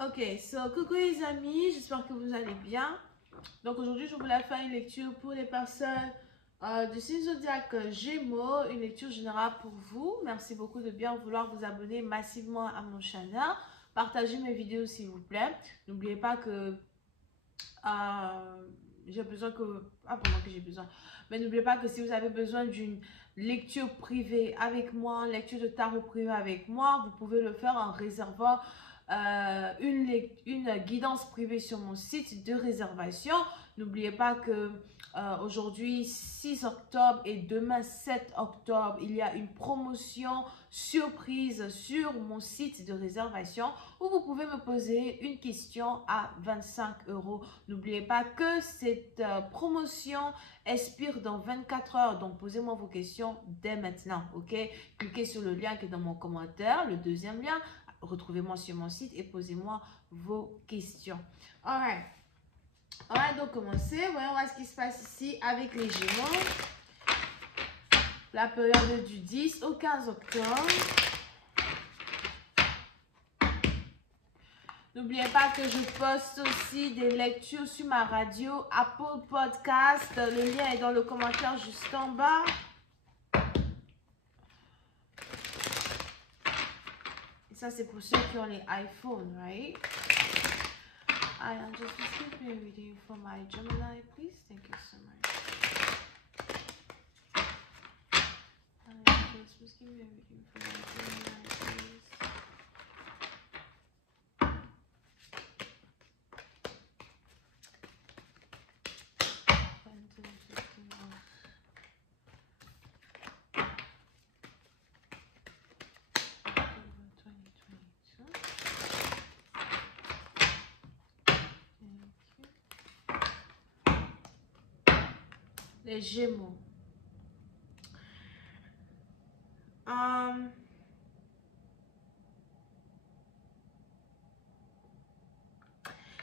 Ok, coucou les amis, j'espère que vous allez bien. Donc aujourd'hui, je voulais faire une lecture pour les personnes du signe zodiaque Gémeaux, une lecture générale pour vous. Merci beaucoup de bien vouloir vous abonner massivement à mon channel. Partagez mes vidéos s'il vous plaît. N'oubliez pas que j'ai besoin que... Ah, pendant que j'ai besoin. Mais n'oubliez pas que si vous avez besoin d'une lecture privée avec moi, lecture de tarot privée avec moi, vous pouvez le faire en réservant une guidance privée sur mon site de réservation. N'oubliez pas que aujourd'hui 6 octobre et demain 7 octobre, il y a une promotion surprise sur mon site de réservation où vous pouvez me poser une question à 25 €. N'oubliez pas que cette promotion expire dans 24 heures. Donc, posez-moi vos questions dès maintenant, ok? Cliquez sur le lien qui est dans mon commentaire, le deuxième lien. Retrouvez-moi sur mon site et posez-moi vos questions. Alright. On va donc commencer. Voyons voir ce qui se passe ici avec les Gémeaux. La période du 10 au 15 octobre. N'oubliez pas que je poste aussi des lectures sur ma radio Apple Podcast. Le lien est dans le commentaire juste en bas. Et ça, c'est pour ceux qui ont les iPhones, right? I am just receiving a reading for my Gemini, please. Thank you so much. I am just receiving a reading for my Gemini, please. Les Gémeaux.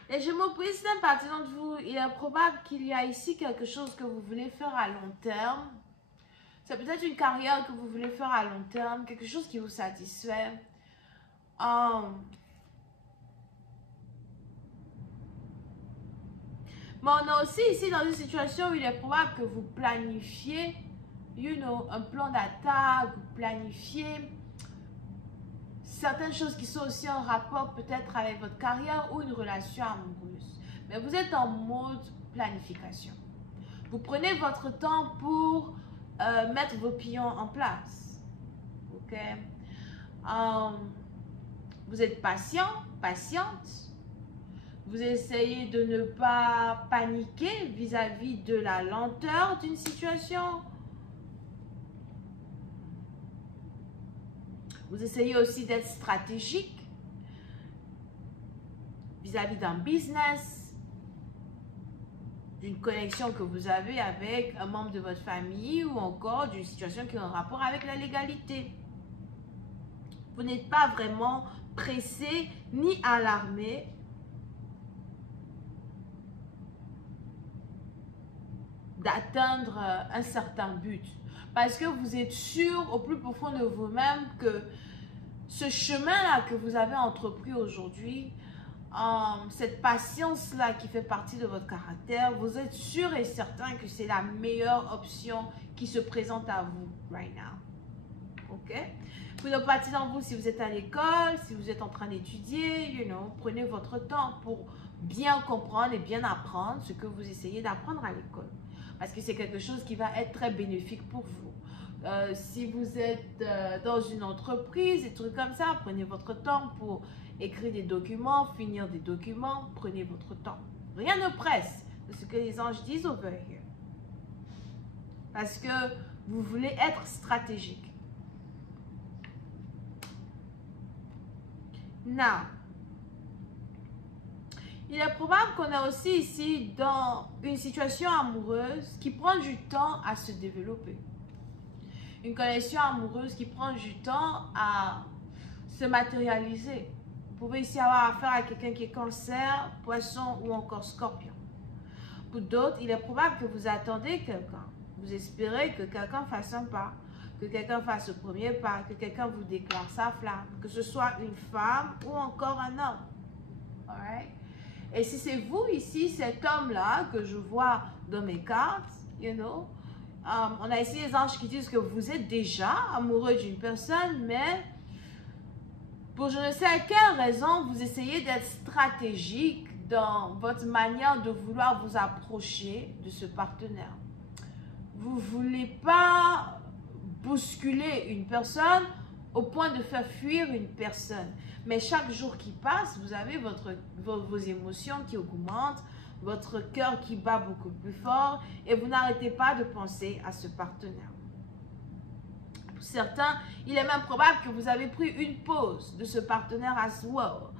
Les Gémeaux, pour une certaine partie d'entre vous, il est probable qu'il y a ici quelque chose que vous voulez faire à long terme. C'est peut-être une carrière que vous voulez faire à long terme, quelque chose qui vous satisfait. Mais on est aussi ici dans une situation où il est probable que vous planifiez, un plan d'attaque, vous planifiez certaines choses qui sont aussi en rapport peut-être avec votre carrière ou une relation amoureuse. Mais vous êtes en mode planification. Vous prenez votre temps pour mettre vos pions en place. Ok? Vous êtes patient, patiente. Vous essayez de ne pas paniquer vis-à-vis de la lenteur d'une situation. Vous essayez aussi d'être stratégique vis-à-vis d'un business, d'une connexion que vous avez avec un membre de votre famille ou encore d'une situation qui est en rapport avec la légalité. Vous n'êtes pas vraiment pressé ni alarmé d'atteindre un certain but. Parce que vous êtes sûr au plus profond de vous-même que ce chemin-là que vous avez entrepris aujourd'hui, cette patience-là qui fait partie de votre caractère, vous êtes sûr et certain que c'est la meilleure option qui se présente à vous right now. Ok? Pour une partie d'entre vous, si vous êtes à l'école, si vous êtes en train d'étudier, prenez votre temps pour bien comprendre et bien apprendre ce que vous essayez d'apprendre à l'école. Parce que c'est quelque chose qui va être très bénéfique pour vous. Si vous êtes dans une entreprise, des trucs comme ça, prenez votre temps pour écrire des documents, finir des documents, prenez votre temps. Rien ne presse de ce que les anges disent over here. Parce que vous voulez être stratégique. Now, il est probable qu'on est aussi ici dans une situation amoureuse qui prend du temps à se développer. Une connexion amoureuse qui prend du temps à se matérialiser. Vous pouvez ici avoir affaire à quelqu'un qui est cancer, poisson ou encore scorpion. Pour d'autres, il est probable que vous attendez quelqu'un. Vous espérez que quelqu'un fasse un pas, que quelqu'un fasse le premier pas, que quelqu'un vous déclare sa flamme, que ce soit une femme ou encore un homme. Alright? Et si c'est vous ici, cet homme-là que je vois dans mes cartes, you know, on a ici les anges qui disent que vous êtes déjà amoureux d'une personne, mais pour je ne sais quelle raison, vous essayez d'être stratégique dans votre manière de vouloir vous approcher de ce partenaire. Vous ne voulez pas bousculer une personne au point de faire fuir une personne. Mais chaque jour qui passe, vous avez vos émotions qui augmentent, votre cœur qui bat beaucoup plus fort et vous n'arrêtez pas de penser à ce partenaire. Pour certains, il est même probable que vous avez pris une pause de ce partenaire as well.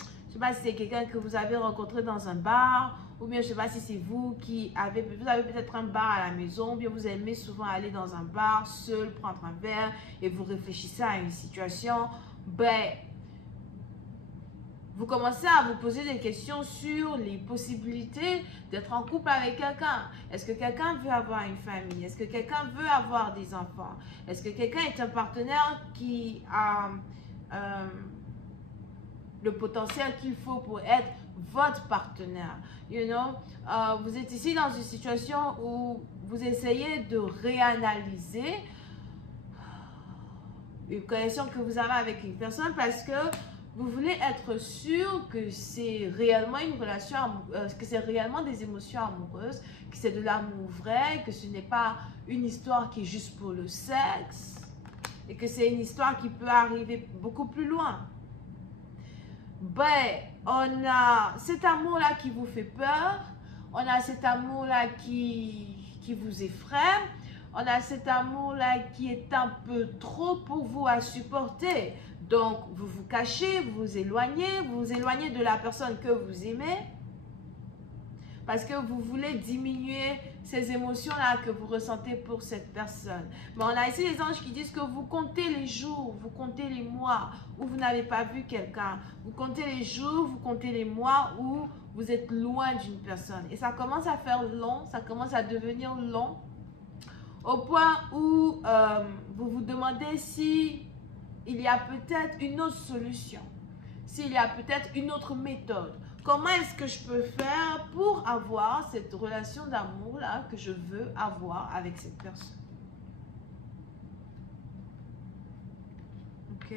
Je ne sais pas si c'est quelqu'un que vous avez rencontré dans un bar, ou bien je ne sais pas si c'est vous qui avez peut-être un bar à la maison, ou bien vous aimez souvent aller dans un bar seul, prendre un verre et vous réfléchissez à une situation. Ben, vous commencez à vous poser des questions sur les possibilités d'être en couple avec quelqu'un. Est-ce que quelqu'un veut avoir une famille? Est-ce que quelqu'un veut avoir des enfants? Est-ce que quelqu'un est un partenaire qui a le potentiel qu'il faut pour être votre partenaire? You know, vous êtes ici dans une situation où vous essayez de réanalyser une connexion que vous avez avec une personne parce que vous voulez être sûr que c'est réellement une relation, que c'est réellement des émotions amoureuses, que c'est de l'amour vrai, que ce n'est pas une histoire qui est juste pour le sexe et que c'est une histoire qui peut arriver beaucoup plus loin. Ben, on a cet amour-là qui vous fait peur, on a cet amour-là qui vous effraie, on a cet amour-là qui est un peu trop pour vous à supporter. Donc, vous vous cachez, vous vous éloignez de la personne que vous aimez parce que vous voulez diminuer ces émotions-là que vous ressentez pour cette personne. Mais on a ici les anges qui disent que vous comptez les jours, vous comptez les mois où vous n'avez pas vu quelqu'un. Vous comptez les jours, vous comptez les mois où vous êtes loin d'une personne. Et ça commence à faire long, ça commence à devenir long au point où vous vous demandez si il y a peut-être une autre solution, s'il y a peut-être une autre méthode. Comment est-ce que je peux faire pour avoir cette relation d'amour-là que je veux avoir avec cette personne? Ok?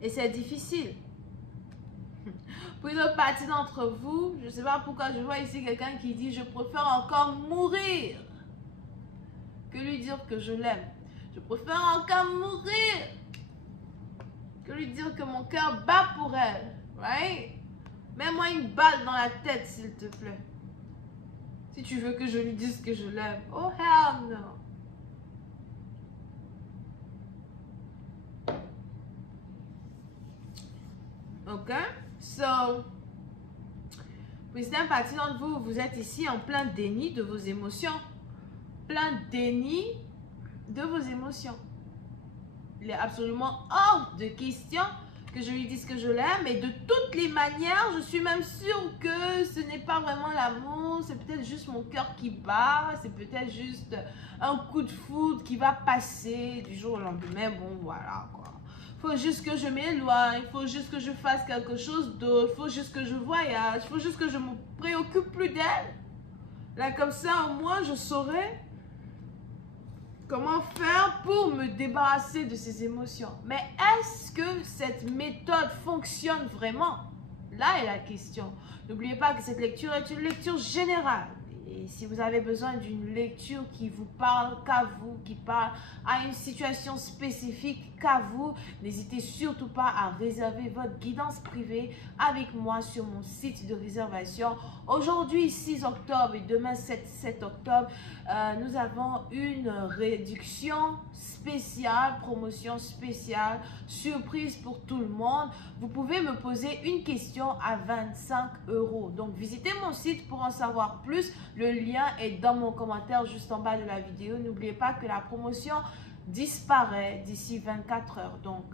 Et c'est difficile. Pour une autre partie d'entre vous, je ne sais pas pourquoi je vois ici quelqu'un qui dit « Je préfère encore mourir que lui dire que je l'aime. Je préfère encore mourir que lui dire que mon cœur bat pour elle. » Right? Mets-moi une balle dans la tête, s'il te plaît. Si tu veux que je lui dise que je l'aime. Oh, hell no. Ok? So, pour certaines parties d'entre vous, vous êtes ici en plein déni de vos émotions. Plein déni de vos émotions. Il est absolument hors de question que je lui dise que je l'aime, et de toutes les manières, je suis même sûre que ce n'est pas vraiment l'amour, c'est peut-être juste mon cœur qui bat, c'est peut-être juste un coup de foudre qui va passer du jour au lendemain, bon voilà quoi. Il faut juste que je m'éloigne, il faut juste que je fasse quelque chose d'autre, il faut juste que je voyage, il faut juste que je me préoccupe plus d'elle. Là comme ça, au moins, je saurai comment faire pour me débarrasser de ces émotions. Mais est-ce que cette méthode fonctionne vraiment? Là est la question. N'oubliez pas que cette lecture est une lecture générale. Et si vous avez besoin d'une lecture qui vous parle qu'à vous, qui parle à une situation spécifique qu'à vous, n'hésitez surtout pas à réserver votre guidance privée avec moi sur mon site de réservation. Aujourd'hui, 6 octobre et demain, 7 octobre, nous avons une réduction spéciale, promotion spéciale, surprise pour tout le monde. Vous pouvez me poser une question à 25 €. Donc, visitez mon site pour en savoir plus. Le lien est dans mon commentaire juste en bas de la vidéo. N'oubliez pas que la promotion disparaît d'ici 24 heures. Donc,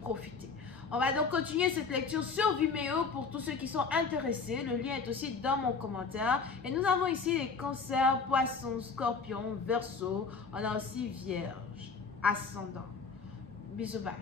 profitez. On va donc continuer cette lecture sur Vimeo pour tous ceux qui sont intéressés. Le lien est aussi dans mon commentaire. Et nous avons ici les cancers, poissons, scorpions, verseaux. On a aussi vierge, ascendant. Bisous, bye.